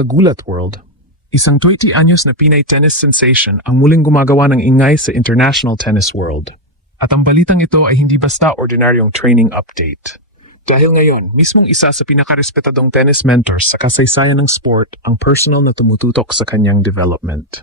Kagulat World. Isang 20 anyos na Pinay tennis sensation ang muling gumagawa ng ingay sa international tennis world. At ang balitang ito ay hindi basta ordinaryong training update. Dahil ngayon, mismong isa sa pinakarespetadong tennis mentors sa kasaysayan ng sport ang personal na tumututok sa kanyang development.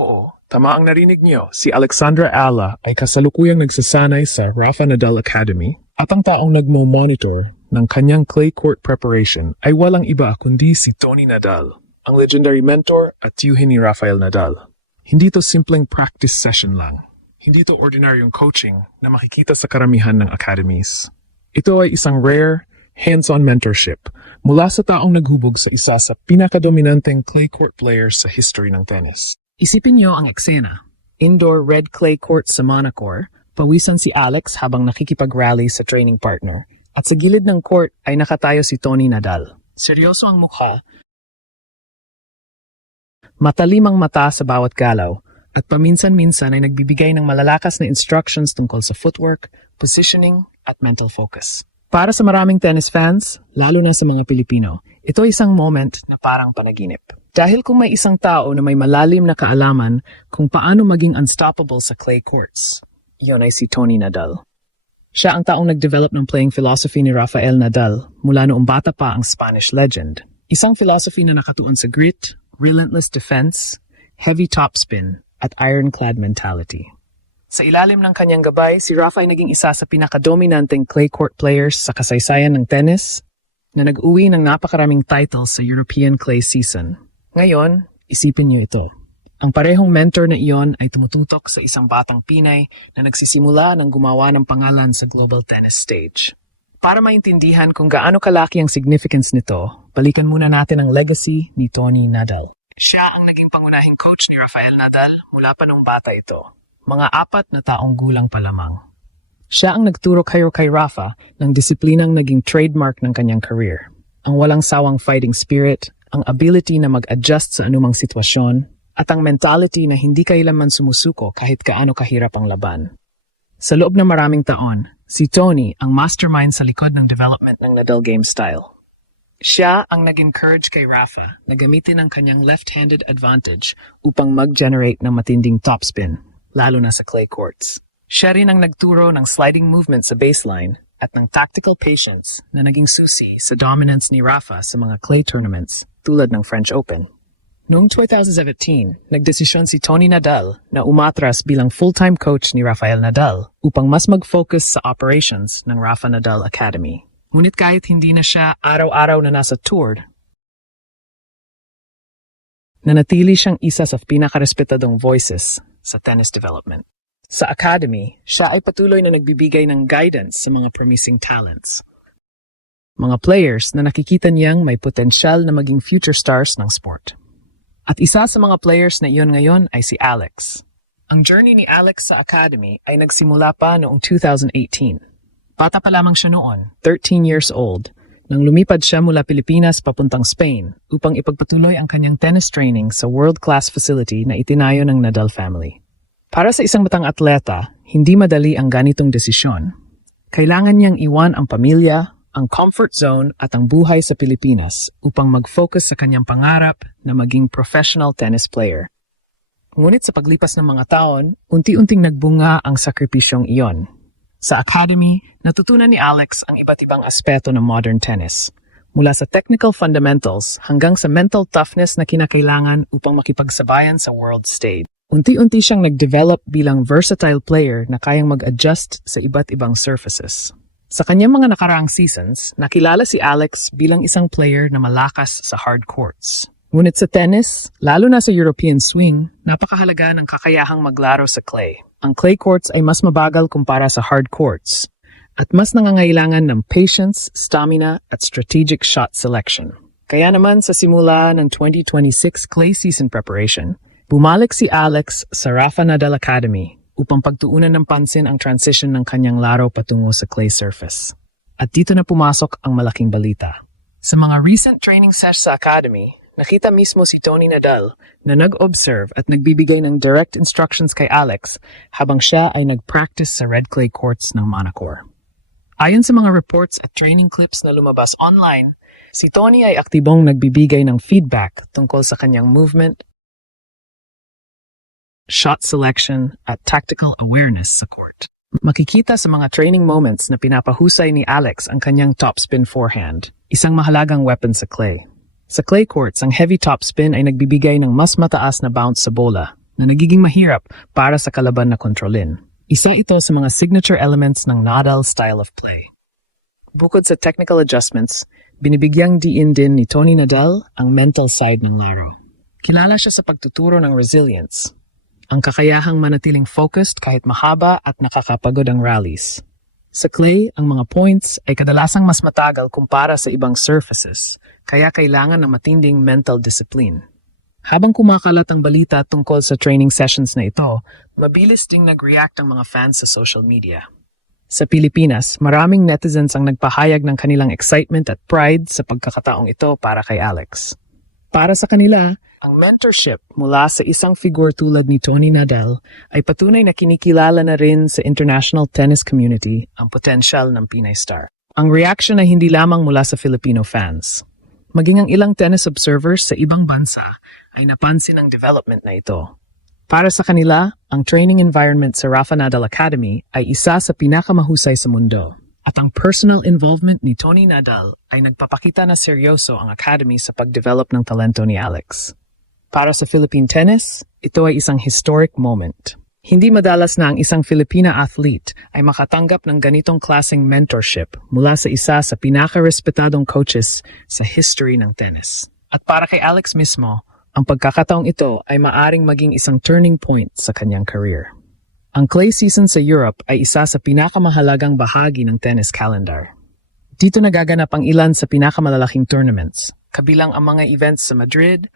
Oo, tama ang narinig niyo, si Alexandra Ala ay kasalukuyang nagsasanay sa Rafa Nadal Academy at ang taong nagmo-monitor ng kanyang clay court preparation ay walang iba kundi si Tony Nadal, ang legendary mentor at tiyuhin ni Rafael Nadal. Hindi to simpleng practice session lang. Hindi to ordinaryong coaching na makikita sa karamihan ng academies. Ito ay isang rare, hands-on mentorship mula sa taong naghubog sa isa sa pinakadominanteng clay court players sa history ng tennis. Isipin niyo ang eksena. Indoor red clay court sa Monaco, pawisan si Alex habang nakikipag-rally sa training partner. At sa gilid ng court ay nakatayo si Tony Nadal. Seryoso ang mukha, matalimang mata sa bawat galaw, at paminsan-minsan ay nagbibigay ng malalakas na instructions tungkol sa footwork, positioning, at mental focus. Para sa maraming tennis fans, lalo na sa mga Pilipino, ito ay isang moment na parang panaginip. Dahil kung may isang tao na may malalim na kaalaman kung paano maging unstoppable sa clay courts, iyon ay si Tony Nadal. Siya ang taong nag-develop ng playing philosophy ni Rafael Nadal mula noong bata pa ang Spanish legend. Isang philosophy na nakatuon sa grit, relentless defense, heavy topspin, at ironclad mentality. Sa ilalim ng kanyang gabay, si Rafa ay naging isa sa pinakadominanteng clay court players sa kasaysayan ng tennis na nag-uwi ng napakaraming titles sa European clay season. Ngayon, isipin niyo ito. Ang parehong mentor na iyon ay tumututok sa isang batang Pinay na nagsisimula ng gumawa ng pangalan sa global tennis stage. Para maintindihan kung gaano kalaki ang significance nito, balikan muna natin ang legacy ni Tony Nadal. Siya ang naging pangunahing coach ni Rafael Nadal mula pa nung bata ito, mga 4 na taong gulang pa lamang. Siya ang nagturo kay Rafa ng disiplinang naging trademark ng kanyang career. Ang walang sawang fighting spirit, ang ability na mag-adjust sa anumang sitwasyon, at ang mentality na hindi kailanman sumusuko kahit kaano kahirap ang laban. Sa loob ng maraming taon, si Tony ang mastermind sa likod ng development ng Nadal game style. Siya ang nag-encourage kay Rafa na gamitin ang kanyang left-handed advantage upang mag-generate ng matinding topspin, lalo na sa clay courts. Siya rin ang nagturo ng sliding movement sa baseline at ng tactical patience na naging susi sa dominance ni Rafa sa mga clay tournaments tulad ng French Open. Noong 2017, nagdesisyon si Tony Nadal na umatras bilang full-time coach ni Rafael Nadal upang mas mag-focus sa operations ng Rafa Nadal Academy. Ngunit kahit hindi na siya araw-araw na nasa tour, nanatili siyang isa sa pinakarespetadong voices sa tennis development. Sa academy, siya ay patuloy na nagbibigay ng guidance sa mga promising talents. Mga players na nakikita niyang may potensyal na maging future stars ng sport. At isa sa mga players na iyon ngayon ay si Alex. Ang journey ni Alex sa academy ay nagsimula pa noong 2018. Bata pa lamang siya noon, 13 years old, nang lumipad siya mula Pilipinas papuntang Spain upang ipagpatuloy ang kanyang tennis training sa world-class facility na itinayo ng Nadal family. Para sa isang batang atleta, hindi madali ang ganitong desisyon. Kailangan niyang iwan ang pamilya, ang comfort zone at ang buhay sa Pilipinas upang mag-focus sa kanyang pangarap na maging professional tennis player. Ngunit sa paglipas ng mga taon, unti-unting nagbunga ang sakripisyong iyon. Sa academy, natutunan ni Alex ang iba't ibang aspeto ng modern tennis, mula sa technical fundamentals hanggang sa mental toughness na kinakailangan upang makipagsabayan sa world stage. Unti-unti siyang nag-develop bilang versatile player na kayang mag-adjust sa iba't ibang surfaces. Sa kanyang mga nakaraang seasons, nakilala si Alex bilang isang player na malakas sa hard courts. Ngunit sa tennis, lalo na sa European swing, napakahalaga ng kakayahang maglaro sa clay. Ang clay courts ay mas mabagal kumpara sa hard courts at mas nangangailangan ng patience, stamina at strategic shot selection. Kaya naman sa simula ng 2026 clay season preparation, bumalik si Alex sa Rafa Nadal Academy upang pagtuunan ng pansin ang transition ng kanyang laro patungo sa clay surface. At dito na pumasok ang malaking balita. Sa mga recent training sessions sa academy, nakita mismo si Tony Nadal na nag-observe at nagbibigay ng direct instructions kay Alex habang siya ay nag-practice sa red clay courts ng Monaco. Ayon sa mga reports at training clips na lumabas online, si Tony ay aktibong nagbibigay ng feedback tungkol sa kanyang movement, shot selection, at tactical awareness sa court. Makikita sa mga training moments na pinapahusay ni Alex ang kanyang topspin forehand, isang mahalagang weapon sa clay. Sa clay courts, ang heavy topspin ay nagbibigay ng mas mataas na bounce sa bola na nagiging mahirap para sa kalaban na kontrolin. Isa ito sa mga signature elements ng Nadal style of play. Bukod sa technical adjustments, binibigyang diin din ni Tony Nadal ang mental side ng laro. Kilala siya sa pagtuturo ng resilience, ang kakayahang manatiling focused kahit mahaba at nakakapagod ang rallies. Sa clay, ang mga points ay kadalasang mas matagal kumpara sa ibang surfaces, kaya kailangan ng matinding mental discipline. Habang kumakalat ang balita tungkol sa training sessions na ito, mabilis ding nag-react ang mga fans sa social media. Sa Pilipinas, maraming netizens ang nagpahayag ng kanilang excitement at pride sa pagkakataong ito para kay Alex. Para sa kanila, ang mentorship mula sa isang figure tulad ni Tony Nadal ay patunay na kinikilala na rin sa international tennis community ang potensyal ng Pinay star. Ang reaction ay hindi lamang mula sa Filipino fans. Maging ang ilang tennis observers sa ibang bansa ay napansin ang development na ito. Para sa kanila, ang training environment sa Rafa Nadal Academy ay isa sa pinakamahusay sa mundo. At ang personal involvement ni Tony Nadal ay nagpapakita na seryoso ang academy sa pagdevelop ng talento ni Alex. Para sa Philippine tennis, ito ay isang historic moment. Hindi madalas na ang isang Filipina athlete ay makatanggap ng ganitong klaseng mentorship mula sa isa sa pinaka-respetadong coaches sa history ng tennis. At para kay Alex mismo, ang pagkakataong ito ay maaring maging isang turning point sa kanyang career. Ang clay season sa Europe ay isa sa pinakamahalagang bahagi ng tennis calendar. Dito nagaganap ang ilan sa pinakamalalaking tournaments, kabilang ang mga events sa Madrid,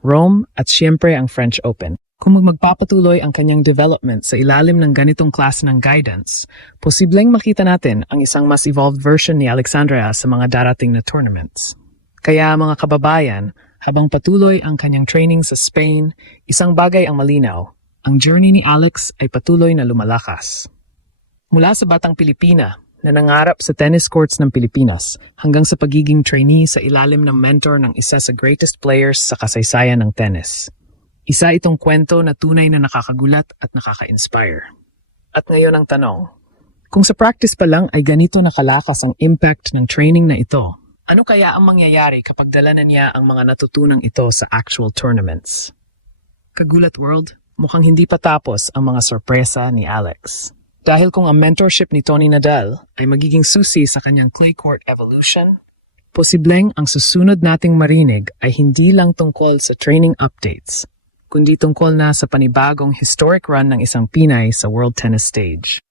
Rome at siyempre ang French Open. Kung magpapatuloy ang kanyang development sa ilalim ng ganitong klase ng guidance, posibleng makita natin ang isang mas evolved version ni Alexandra sa mga darating na tournaments. Kaya mga kababayan, habang patuloy ang kanyang training sa Spain, isang bagay ang malinaw. Ang journey ni Alex ay patuloy na lumalakas. Mula sa batang Pilipina na nangarap sa tennis courts ng Pilipinas hanggang sa pagiging trainee sa ilalim ng mentor ng isa sa greatest players sa kasaysayan ng tennis. Isa itong kwento na tunay na nakakagulat at nakaka-inspire. At ngayon ang tanong, kung sa practice pa lang ay ganito nakalakas ang impact ng training na ito, ano kaya ang mangyayari kapag dala na niya ang mga natutunang ito sa actual tournaments? Kagulat World, mukhang hindi pa tapos ang mga sorpresa ni Alex. Dahil kung ang mentorship ni Tony Nadal ay magiging susi sa kanyang clay court evolution, posibleng ang susunod nating marinig ay hindi lang tungkol sa training updates, kundi tungkol na sa panibagong historic run ng isang Pinay sa World Tennis stage.